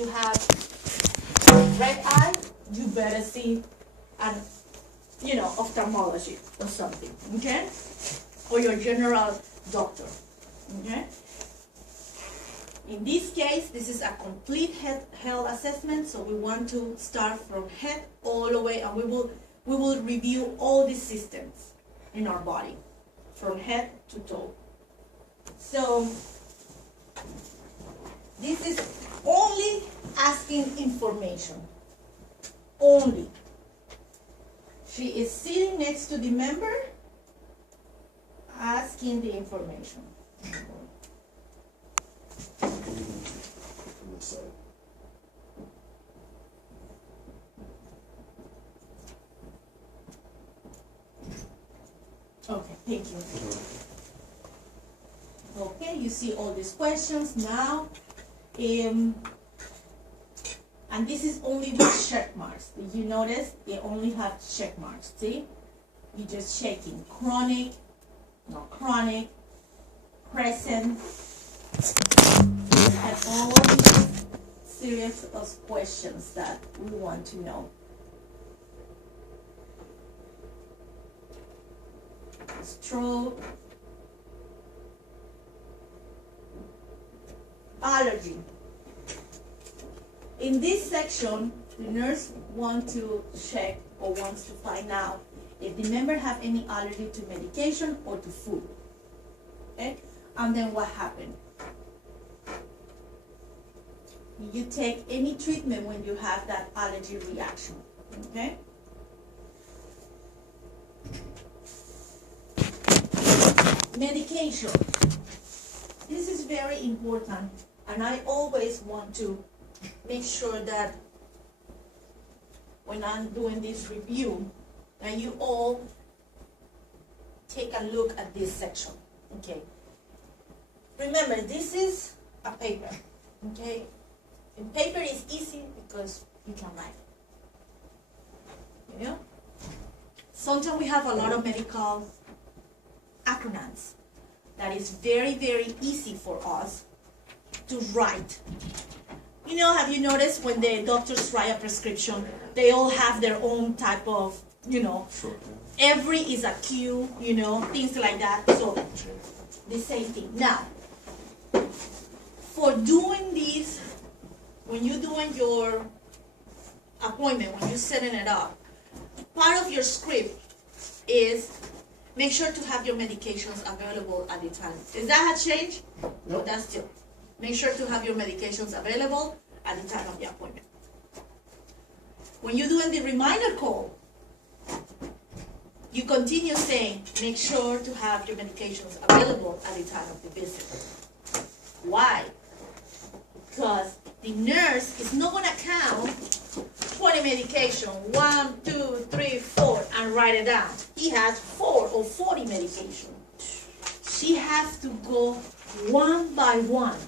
you have red eye, you better see an, ophthalmology or something, okay? Or your general doctor, okay? In this case, this is a complete health assessment, so we want to start from head all the way, and we will review all the systems in our body, from head to toe. So this is only asking information. Only. She is sitting next to the member, asking the information. Okay, thank you. Okay, you see all these questions now. And this is only with check marks. Did you notice? They only have check marks. See? You're just checking chronic, not chronic, present, and all these series of questions that we want to know. Stroke, allergy. In this section, the nurse wants to check or wants to find out if the member have any allergy to medication or to food. Okay? And then what happened? You take any treatment when you have that allergy reaction. Okay? Medication. This is very important, and I always want to make sure that when I'm doing this review, that you all take a look at this section. Okay. Remember, this is a paper. Okay. And paper is easy because you can write it. You know? Sometimes we have a lot of medical acronyms that is very, very easy for us to write. You know, have you noticed when the doctors write a prescription, they all have their own type of, Sure. every is a Q, things like that. So, the same thing. Now, for doing this, when you're doing your appointment, when you're setting it up, part of your script is make sure to have your medications available at the time. Is that a change? No, that's still. Make sure to have your medications available at the time of the appointment. When you're doing the reminder call, you continue saying, make sure to have your medications available at the time of the visit. Why? Because the nurse is not going to count 20 medication, 1, 2, 3, 4, and write it down. He has 4 or 40 medication. She has to go one by one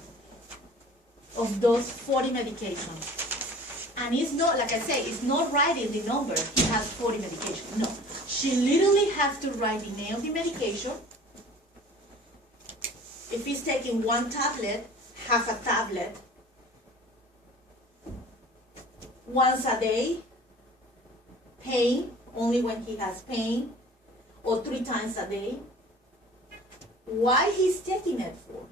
of those 40 medications. And it's not, like I say, it's not writing the number, he has 40 medications. No. She literally has to write the name of the medication. If he's taking one tablet, half a tablet, once a day, pain, only when he has pain, or 3 times a day. Why he's taking it for?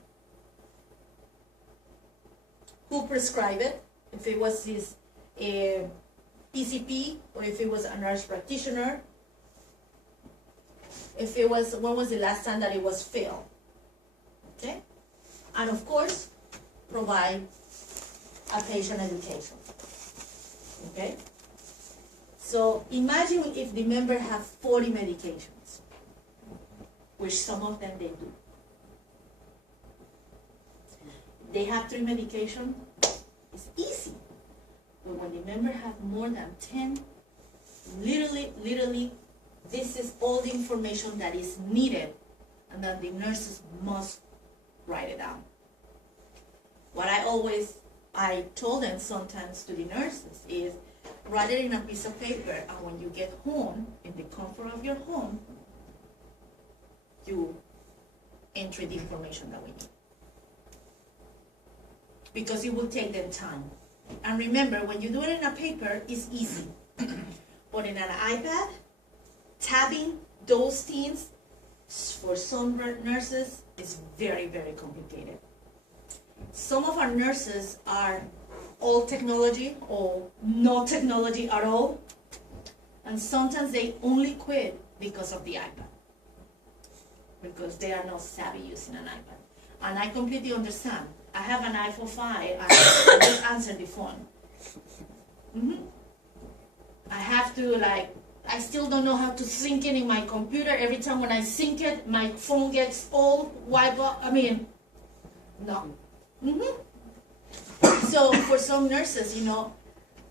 Who prescribed it? If it was his PCP, or if it was a nurse practitioner. If it was, when was the last time that it was filled? Okay? And of course, provide a patient education. Okay? So imagine if the member have 40 medications, which some of them they do. They have 3 medications, it's easy. But when the member have more than 10, literally, this is all the information that is needed and that the nurses must write it down. What I told them sometimes to the nurses is, write it in a piece of paper, and when you get home, in the comfort of your home, you enter the information that we need. Because it will take them time. And remember, when you do it in a paper, it's easy. But in an iPad, tabbing those things, for some nurses, is very, very complicated. Some of our nurses are all technology or no technology at all. And sometimes they only quit because of the iPad. Because they are not savvy using an iPad. And I completely understand. I have an iPhone 5 and I just answer the phone. I have to I still don't know how to sync it in my computer. Every time when I sync it, my phone gets all wiped out. No. So for some nurses,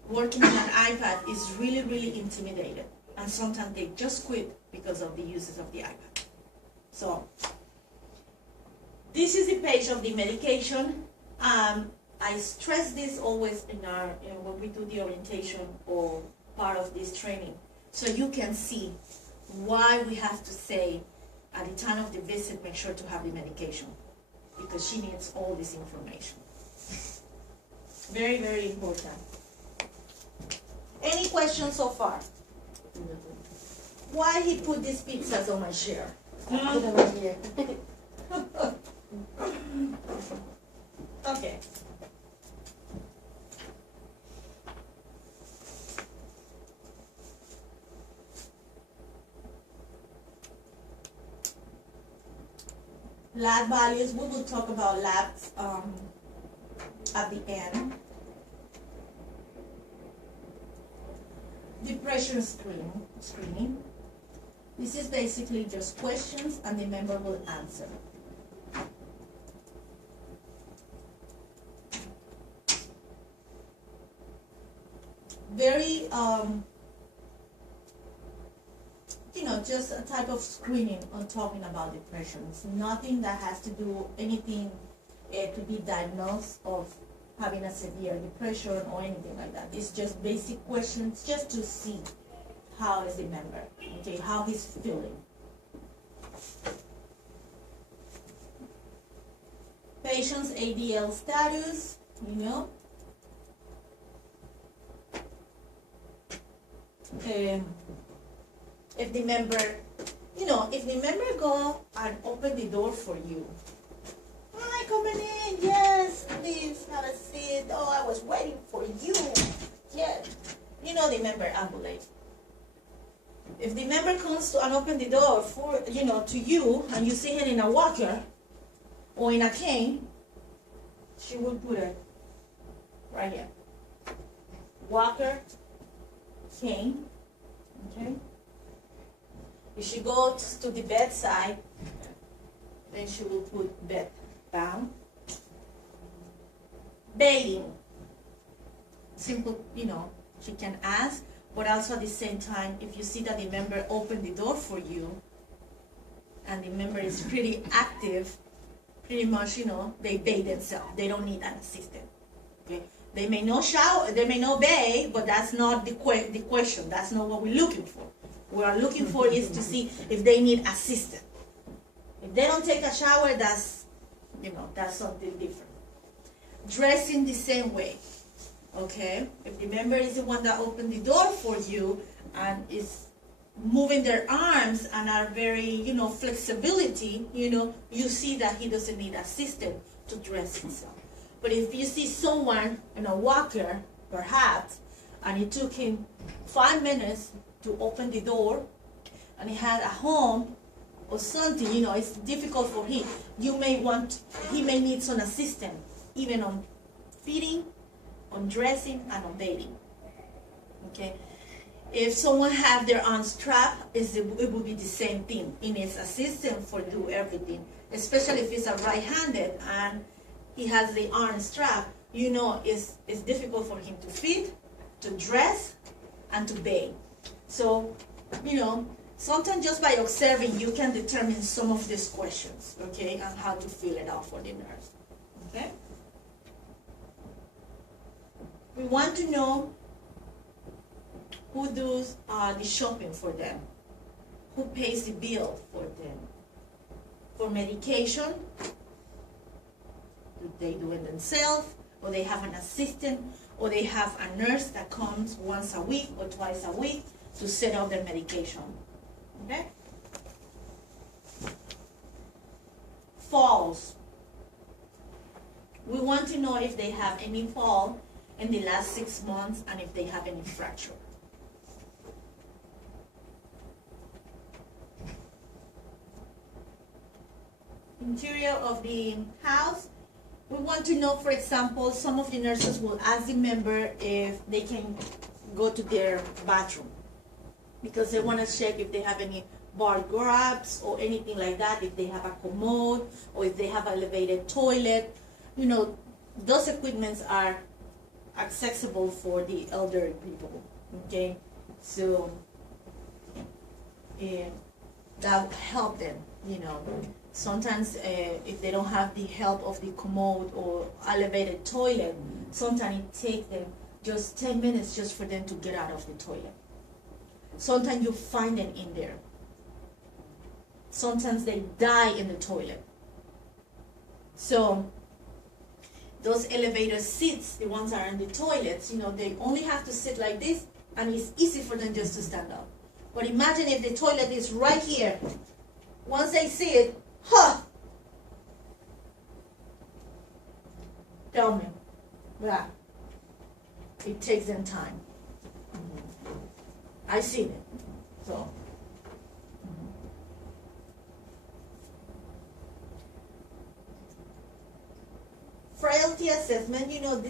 working on an iPad is really, really intimidating. And sometimes they just quit because of the uses of the iPad. So this is the page of the medication. I stress this always in when we do the orientation or part of this training, so you can see why we have to say at the time of the visit, make sure to have the medication, because she needs all this information. Very, very important. Any questions so far? Why he put these pizzas on my chair? Okay. Lab values, we will talk about labs at the end. Depression screening. This is basically just questions and the member will answer. Very, just a type of screening on talking about depression. It's nothing that has to do anything to be diagnosed of having a severe depression or anything like that. It's just basic questions just to see how is the member, okay, how he's feeling. Patient's ADL status, if the member, if the member go and open the door for you, hi, coming in, yes, please have a seat. Oh, I was waiting for you. Yes, the member ambulate. If the member comes to and open the door for, to you, and you see him in a walker or in a cane, she will put it right here. Walker, cane, okay? If she goes to the bedside, then she will put bed bound. Bathing. Simple, she can ask, but also at the same time, if you see that the member opened the door for you, and the member is pretty active, pretty much, they bathe themselves. They don't need an assistant. Okay? They may not shower, they may not bathe, but that's not the question. That's not what we're looking for. What we're looking for is to see if they need assistance. If they don't take a shower, that's something different. Dressing the same way, okay? If the member is the one that opened the door for you and is moving their arms and are very, flexibility, you see that he doesn't need assistance to dress himself. But if you see someone in a walker, perhaps, and it took him 5 minutes to open the door, and he had a home or something, it's difficult for him. He may need some assistance, even on feeding, on dressing, and on bathing. Okay? If someone have their arms strapped, it will be the same thing. He needs assistance for do everything, especially if it's a right-handed and he has the arm strap, it's difficult for him to feed, to dress, and to bathe. So, sometimes just by observing, you can determine some of these questions, okay, and how to fill it out for the nurse, okay? We want to know who does the shopping for them, who pays the bill for them. For medication, do they do it themselves? or they have an assistant, or they have a nurse that comes once a week or twice a week to set up their medication. Okay? Falls. We want to know if they have any fall in the last 6 months and if they have any fracture. Interior of the house. We want to know, for example, some of the nurses will ask the member if they can go to their bathroom because they want to check if they have any bar grabs or anything like that, if they have a commode or if they have an elevated toilet. You know, those equipments are accessible for the elderly people, okay? So that will help them, you know. Sometimes if they don't have the help of the commode or elevated toilet, sometimes it takes them just 10 minutes just for them to get out of the toilet. Sometimes you find them in there. Sometimes they die in the toilet. So those elevator seats, the ones that are in the toilets, you know, they only have to sit like this and it's easy for them just to stand up. But imagine if the toilet is right here. Once they see it, tell me, yeah, it takes them time. I seen it, so. Frailty assessment, you know, this